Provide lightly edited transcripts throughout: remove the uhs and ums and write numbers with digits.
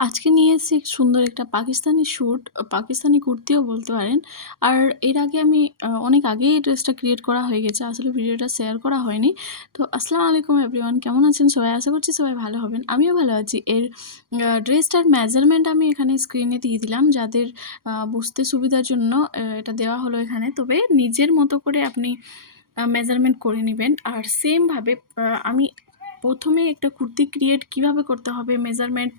আজকে নিয়ে এসেছি সুন্দর একটা পাকিস্তানি স্যুট, পাকিস্তানি কুর্তিও বলতে পারেন। আর এর আগে আমি অনেক আগেই এই ড্রেসটা ক্রিয়েট করা হয়ে গেছে। আসলে ভিডিওটা শেয়ার করা হয়নি। তো আসসালামু আলাইকুম এভরিওয়ান, কেমন আছেন সবাই? আশা করছি সবাই ভালো হবেন। আমিও ভালো আছি। এর ড্রেসটার মেজারমেন্ট আমি এখানে স্ক্রিনে দিয়ে দিলাম, যাদের বুঝতে সুবিধার জন্য এটা দেওয়া হলো এখানে। তবে নিজের মতো করে আপনি মেজারমেন্ট করে নিবেন। আর সেমভাবে আমি প্রথমে একটা কুর্তি ক্রিয়েট কিভাবে করতে হবে, মেজারমেন্ট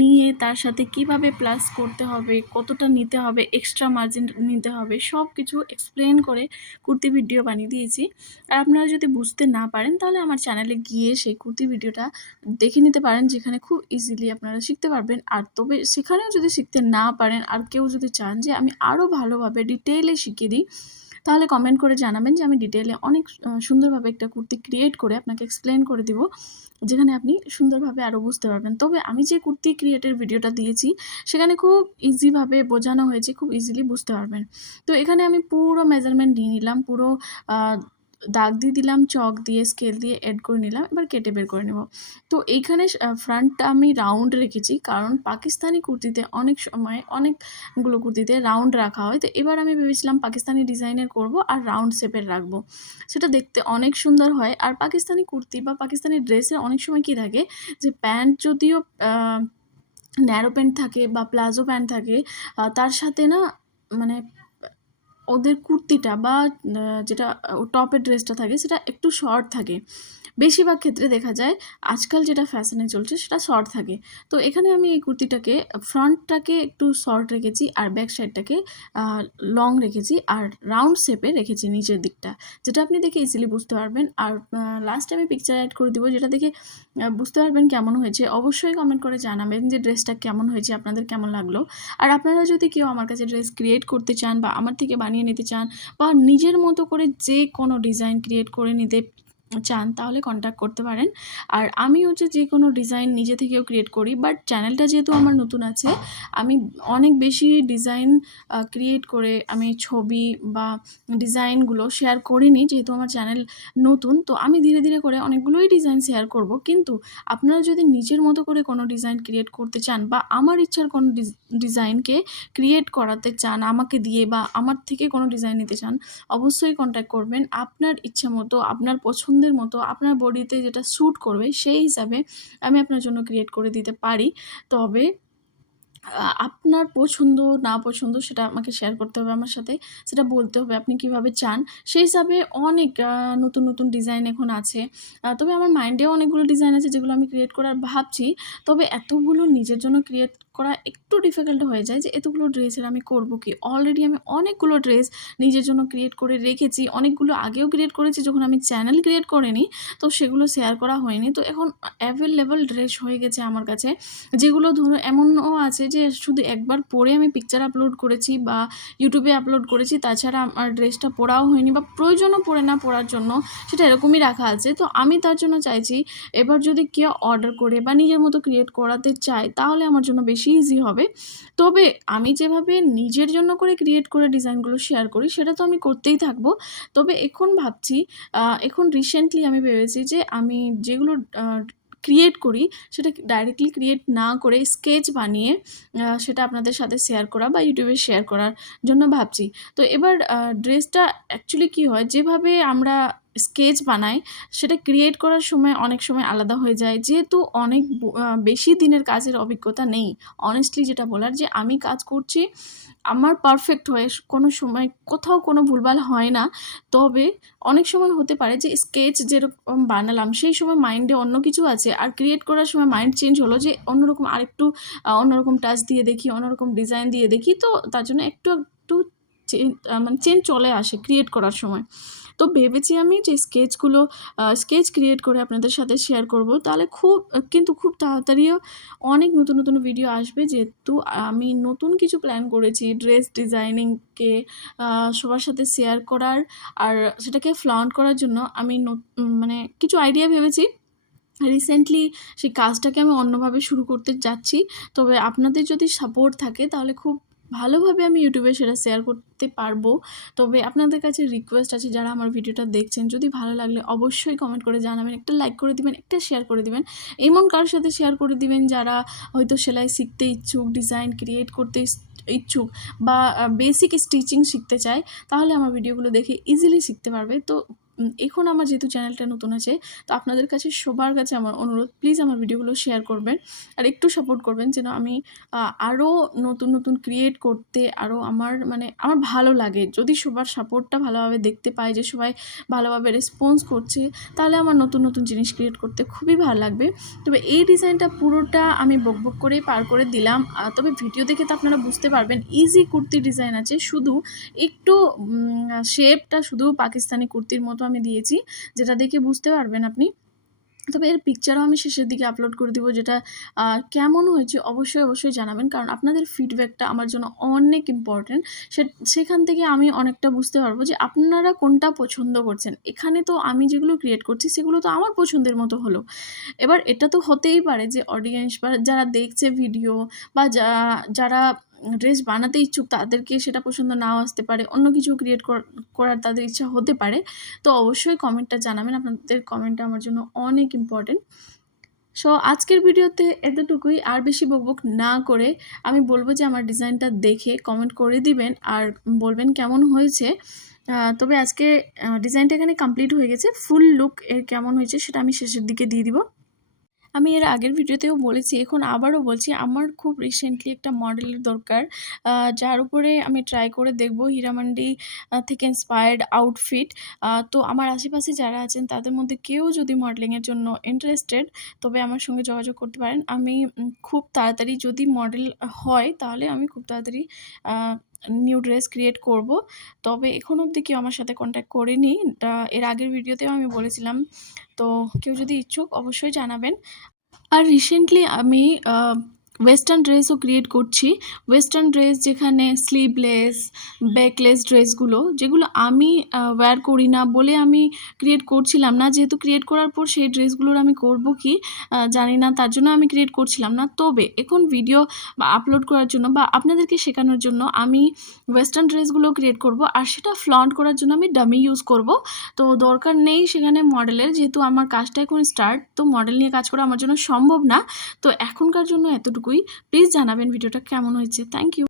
নিয়ে তার সাথে কিভাবে প্লাস করতে হবে, কতটা নিতে হবে, এক্সট্রা মার্জিন নিতে হবে, সব কিছু এক্সপ্লেন করে কুর্তি ভিডিও বানিয়ে দিয়েছি। আর আপনারা যদি বুঝতে না পারেন তাহলে আমার চ্যানেলে গিয়ে সেই কুর্তি ভিডিওটা দেখে নিতে পারেন, যেখানে খুব ইজিলি আপনারা শিখতে পারবেন। আর তবে সেখানেও যদি শিখতে না পারেন আর কেউ যদি চান যে আমি আরও ভালোভাবে ডিটেইলে শিখিয়ে দিই, তাহলে কমেন্ট করে জানাবেন যে আমি ডিটেইলে অনেক সুন্দরভাবে একটা কুর্তি ক্রিয়েট করে আপনাকে এক্সপ্লেন করে দিব, যেখানে আপনি সুন্দরভাবে আরও বুঝতে পারবেন। তবে আমি যে কুর্তি ক্রিয়েটের ভিডিওটা দিয়েছি সেখানে খুব ইজিভাবে বোঝানো হয়েছে, খুব ইজিলি বুঝতে পারবেন। তো এখানে আমি পুরো মেজারমেন্ট নিয়ে নিলাম, পুরো দাগ দিয়ে দিলাম, চক দিয়ে স্কেল দিয়ে এড করে নিলাম। এবার কেটে বের করে নেব। তো এইখানে ফ্রন্টটা আমি রাউন্ড রেখেছি, কারণ পাকিস্তানি কুর্তিতে অনেক সময় অনেকগুলো কুর্তিতে রাউন্ড রাখা হয়। তো এবার আমি ভেবেছিলাম পাকিস্তানি ডিজাইনের করব আর রাউন্ড শেপের রাখবো, সেটা দেখতে অনেক সুন্দর হয়। আর পাকিস্তানি কুর্তি বা পাকিস্তানি ড্রেসে অনেক সময় কী থাকে, যে প্যান্ট যদিও ন্যারো প্যান্ট থাকে বা প্লাজো প্যান্ট থাকে, তার সাথে না মানে ওদের কুর্তিটা বা যেটা টপের ড্রেসটা থাকে সেটা একটু শর্ট থাকে। বেশিরভাগ ক্ষেত্রে দেখা যায় আজকাল যেটা ফ্যাশনে চলছে সেটা শর্ট থাকে। তো এখানে আমি এই কুর্তিটাকে ফ্রন্টটাকে একটু শর্ট রেখেছি আর ব্যাক সাইডটাকে লং রেখেছি আর রাউন্ড শেপে রেখেছি নিচের দিকটা, যেটা আপনি দেখে ইজিলি বুঝতে পারবেন। আর লাস্টে আমি পিকচার অ্যাড করে দিব, যেটা দেখে বুঝতে পারবেন কেমন হয়েছে। অবশ্যই কমেন্ট করে জানাবেন যে ড্রেসটা কেমন হয়েছে, আপনাদের কেমন লাগলো। আর আপনারা যদি কেউ আমার কাছে ড্রেস ক্রিয়েট করতে চান বা আমার থেকে বানিয়ে নিতে চান বা নিজের মতো করে যে কোনো ডিজাইন ক্রিয়েট করে নিতে চান, তাহলে কন্ট্যাক্ট করতে পারেন। আর আমি হচ্ছে যে কোনো ডিজাইন নিজে থেকেও ক্রিয়েট করি, বাট চ্যানেলটা যেহেতু আমার নতুন আছে, আমি অনেক বেশি ডিজাইন ক্রিয়েট করে আমি ছবি বা ডিজাইনগুলো শেয়ার করিনি, যেহেতু আমার চ্যানেল নতুন। তো আমি ধীরে ধীরে করে অনেকগুলোই ডিজাইন শেয়ার করব। কিন্তু আপনারা যদি নিজের মতো করে কোনো ডিজাইন ক্রিয়েট করতে চান বা আমার ইচ্ছার কোনো ডিজাইনকে ক্রিয়েট করাতে চান আমাকে দিয়ে, বা আমার থেকে কোনো ডিজাইন নিতে চান, অবশ্যই কন্ট্যাক্ট করবেন। আপনার ইচ্ছা মতো, আপনার পছন্দের মতো, আপনার বডিতে যেটা স্যুট করবে সেই হিসাবে আমি আপনার জন্য ক্রিয়েট করে দিতে পারি। তবে আপনার পছন্দ না পছন্দ সেটা আমাকে শেয়ার করতে হবে আমার সাথে। সেটা বলতে হবে আপনি কীভাবে চান। সেই হিসাবে অনেক নতুন নতুন ডিজাইন এখন আছে। তবে আমার মাইন্ডেও অনেকগুলো ডিজাইন আছে যেগুলো আমি ক্রিয়েট করার ভাবছি। তবে এতগুলো নিজের জন্য ক্রিয়েট করা একটু ডিফিকাল্ট হয়ে যায়, যে এতগুলো ড্রেসের আমি করব কি? অলরেডি আমি অনেকগুলো ড্রেস নিজের জন্য ক্রিয়েট করে রেখেছি। অনেকগুলো আগেও ক্রিয়েট করেছি যখন আমি চ্যানেল ক্রিয়েট করিনি। তো সেগুলো শেয়ার করা হয়নি। তো এখন অ্যাভেলেবল ড্রেস হয়ে গেছে আমার কাছে, যেগুলো ধরুন এমনও আছে যে শুধু একবার পরে আমি পিকচার আপলোড করেছি বা ইউটিউবে আপলোড করেছি, তাছাড়া আমার ড্রেসটা পরাও হয়নি বা প্রয়োজনও পড়ে না পরার জন্য, সেটা এরকমই রাখা আছে। তো আমি তার জন্য চাইছি এবার যদি কেউ অর্ডার করে বা নিজের মতো ক্রিয়েট করাতে চায়, তাহলে আমার জন্য বেশি ইজি হবে। তবে আমি যেভাবে নিজের জন্য করে ক্রিয়েট করে ডিজাইনগুলো শেয়ার করি সেটা তো আমি করতেই থাকবো। তবে এখন ভাবছি, এখন রিসেন্টলি আমি ভেবেছি যে আমি যেগুলো ক্রিয়েট করি সেটা ডাইরেক্টলি ক্রিয়েট না করে স্কেচ বানিয়ে সেটা আপনাদের সাথে শেয়ার করা বা ইউটিউবে শেয়ার করার জন্য ভাবছি। তো এবার ড্রেসটা অ্যাকচুয়ালি কী হয়, যেভাবে আমরা স্কেচ বানাই সেটা ক্রিয়েট করার সময় অনেক সময় আলাদা হয়ে যায়। যেহেতু অনেক বেশি দিনের কাজের অভিজ্ঞতা নেই, অনেস্টলি যেটা বলার, যে আমি কাজ করছি আমার পারফেক্ট হয়ে কোনো সময় কোথাও কোনো ভুলভাল হয় না। তবে অনেক সময় হতে পারে যে স্কেচ যেরকম বানালাম সেই সময় মাইন্ডে অন্য কিছু আছে, আর ক্রিয়েট করার সময় মাইন্ড চেঞ্জ হলো যে অন্যরকম আরেকটু অন্যরকম টাচ দিয়ে দেখি, অন্যরকম ডিজাইন দিয়ে দেখি। তো তার জন্য একটু একটু মানে চেঞ্জ চলে আসে ক্রিয়েট করার সময়। তো ভেবেছি আমি যে স্কেচ ক্রিয়েট করে আপনাদের সাথে শেয়ার করব। তাহলে কিন্তু খুব তাড়াতাড়িও অনেক নতুন নতুন ভিডিও আসবে, যেহেতু আমি নতুন কিছু প্ল্যান করেছি ড্রেস ডিজাইনিংকে সবার সাথে শেয়ার করার, আর সেটাকে ফ্লন্ট করার জন্য আমি মানে কিছু আইডিয়া ভেবেছি। রিসেন্টলি সেই কাজটাকে আমি অন্যভাবে শুরু করতে যাচ্ছি। তবে আপনাদের যদি সাপোর্ট থাকে তাহলে খুব ভালোভাবে আমি ইউটিউবে সেটা শেয়ার করতে পারবো। তবে আপনাদের কাছে রিকোয়েস্ট আছে, যারা আমার ভিডিওটা দেখছেন, যদি ভালো লাগলে অবশ্যই কমেন্ট করে জানাবেন, একটা লাইক করে দিবেন, একটা শেয়ার করে দিবেন। এমন কারোর সাথে শেয়ার করে দিবেন যারা হয়তো সেলাই শিখতে ইচ্ছুক, ডিজাইন ক্রিয়েট করতে ইচ্ছুক, বা বেসিক স্টিচিং শিখতে চায়, তাহলে আমার ভিডিওগুলো দেখে ইজিলি শিখতে পারবে। তো এখন আমার যেহেতু চ্যানেলটা নতুন আছে, তো আপনাদের কাছে সবার কাছে আমার অনুরোধ, প্লিজ আমার ভিডিওগুলো শেয়ার করবেন আর একটু সাপোর্ট করবেন, যেন আমি আরও নতুন ক্রিয়েট করতে আরও আমার ভালো লাগে। যদি সবার সাপোর্টটা ভালোভাবে দেখতে পাই, যে সবাই ভালোভাবে রেসপন্স করছে, তাহলে আমার নতুন জিনিস ক্রিয়েট করতে খুবই ভালো লাগবে। তবে এই ডিজাইনটা পুরোটা আমি বকবক করেই পার করে দিলাম। তবে ভিডিও দেখে তো আপনারা বুঝতে পারবেন ইজি কুর্তি ডিজাইন আছে, শুধু একটু শেপটা শুধু পাকিস্তানি কুর্তির মতো আমি দিয়েছি, যেটা দেখে বুঝতে পারবেন আপনি। তবে এর পিকচারও আমি শেষের দিকে আপলোড করে দিব, যেটা কেমন হয়েছে অবশ্যই জানাবেন, কারণ আপনাদের ফিডব্যাকটা আমার জন্য অনেক ইম্পর্টেন্ট। সেখান থেকে আমি অনেকটা বুঝতে পারবো যে আপনারা কোনটা পছন্দ করছেন। এখানে তো আমি যেগুলো ক্রিয়েট করছি সেগুলো তো আমার পছন্দের মতো হলো। এবার এটা তো হতেই পারে যে অডিয়েন্স বা যারা দেখছে ভিডিও, বা যারা ড্রেস বানাতে ইচ্ছুক, তাদেরকে সেটা পছন্দ নাও আসতে পারে, অন্য কিছু ক্রিয়েট করার তাদের ইচ্ছা হতে পারে। তো অবশ্যই কমেন্টটা জানাবেন, আপনাদের কমেন্টটা আমার জন্য অনেক ইম্পর্টেন্ট। সো আজকের ভিডিওতে এতটুকুই। আর বেশি বকবক না করে আমি বলবো যে আমার ডিজাইনটা দেখে কমেন্ট করে দিবেন আর বলবেন কেমন হয়েছে। তবে আজকে ডিজাইনটা এখানে কমপ্লিট হয়ে গেছে। ফুল লুক এর কেমন হয়েছে সেটা আমি শেষের দিকে দিয়ে দিব। আমি এর আগের ভিডিওতেও বলেছি, এখন আবারও বলছি, আমার খুব রিসেন্টলি একটা মডেলের দরকার, যার উপরে আমি ট্রাই করে দেখব হীরামান্ডি থেকে ইন্সপায়ার্ড আউটফিট। তো আমার আশেপাশে যারা আছেন তাদের মধ্যে কেউ যদি মডেলিংয়ের জন্য ইন্টারেস্টেড, তবে আমার সঙ্গে যোগাযোগ করতে পারেন। আমি খুব তাড়াতাড়ি, যদি মডেল হয় তাহলে আমি খুব তাড়াতাড়ি নিউ ড্রেস ক্রিয়েট করব। তবে এখন অবধি কেউ আমার সাথে কন্ট্যাক্ট করেনি। এর আগের ভিডিওতেও আমি বলেছিলাম। তো কেউ যদি ইচ্ছুক অবশ্যই জানাবেন। আর রিসেন্টলি আমি ওয়েস্টার্ন ড্রেসও ক্রিয়েট করছি। ওয়েস্টার্ন ড্রেস যেখানে স্লিভলেস, ব্যাকলেস ড্রেসগুলো, যেগুলো আমি ওয়্যার করি না বলে আমি ক্রিয়েট করছিলাম না। যেহেতু ক্রিয়েট করার পর সেই ড্রেসগুলোর আমি করব কি জানি না, তার জন্য আমি ক্রিয়েট করছিলাম না। তবে এখন ভিডিও বা আপলোড করার জন্য বা আপনাদেরকে শেখানোর জন্য আমি ওয়েস্টার্ন ড্রেসগুলো ক্রিয়েট করব, আর সেটা ফ্লন্ট করার জন্য আমি ডামি ইউজ করব। তো দরকার নেই সেখানে মডেলের, যেহেতু আমার কাজটা এখন স্টার্ট, তো মডেল নিয়ে কাজ করা আমার জন্য সম্ভব না। তো এখনকার জন্য এতটুকুই। প্লিজ জানাবেন ভিডিওটা কেমন হয়েছে। Thank you.